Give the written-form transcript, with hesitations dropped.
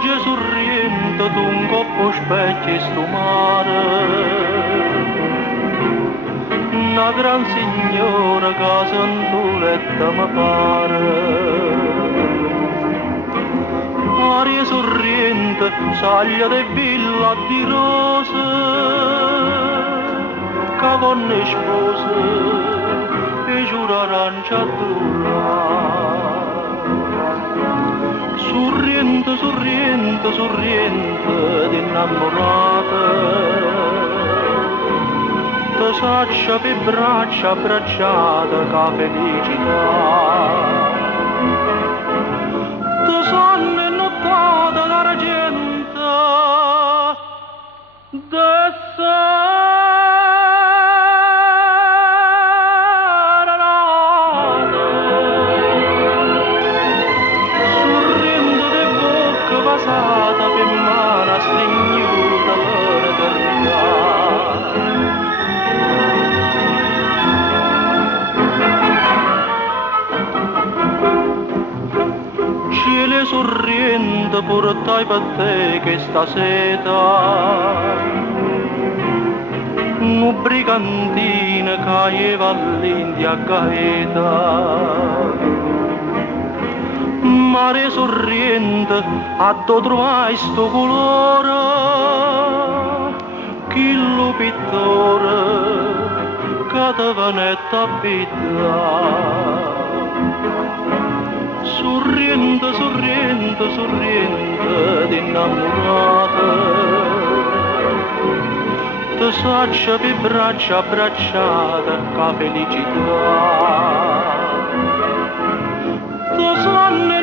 oggi sorriente tu un coppo specchio e sto mare, una gran signora che santoletta mi pare. Aria sorriente, saglia de villa di rose, cavonne spose, e giura arancia sorriente, sorriente, sorriente d'innamorate, te saccia per braccia abbracciate ca felicità, te sonne nottata d'argento de passata per mano stringnuta l'eternità. Cielo sorriente portai per te che sta seta, un brigantine caeva all'India gaeta. Mare sorriente, a do trovai sto colore, chi lo pittore, che te venetta abita. Sorriente, sorriente, sorriente d'innamorate, te saccia per braccia abbracciate, ca felicità. Sonne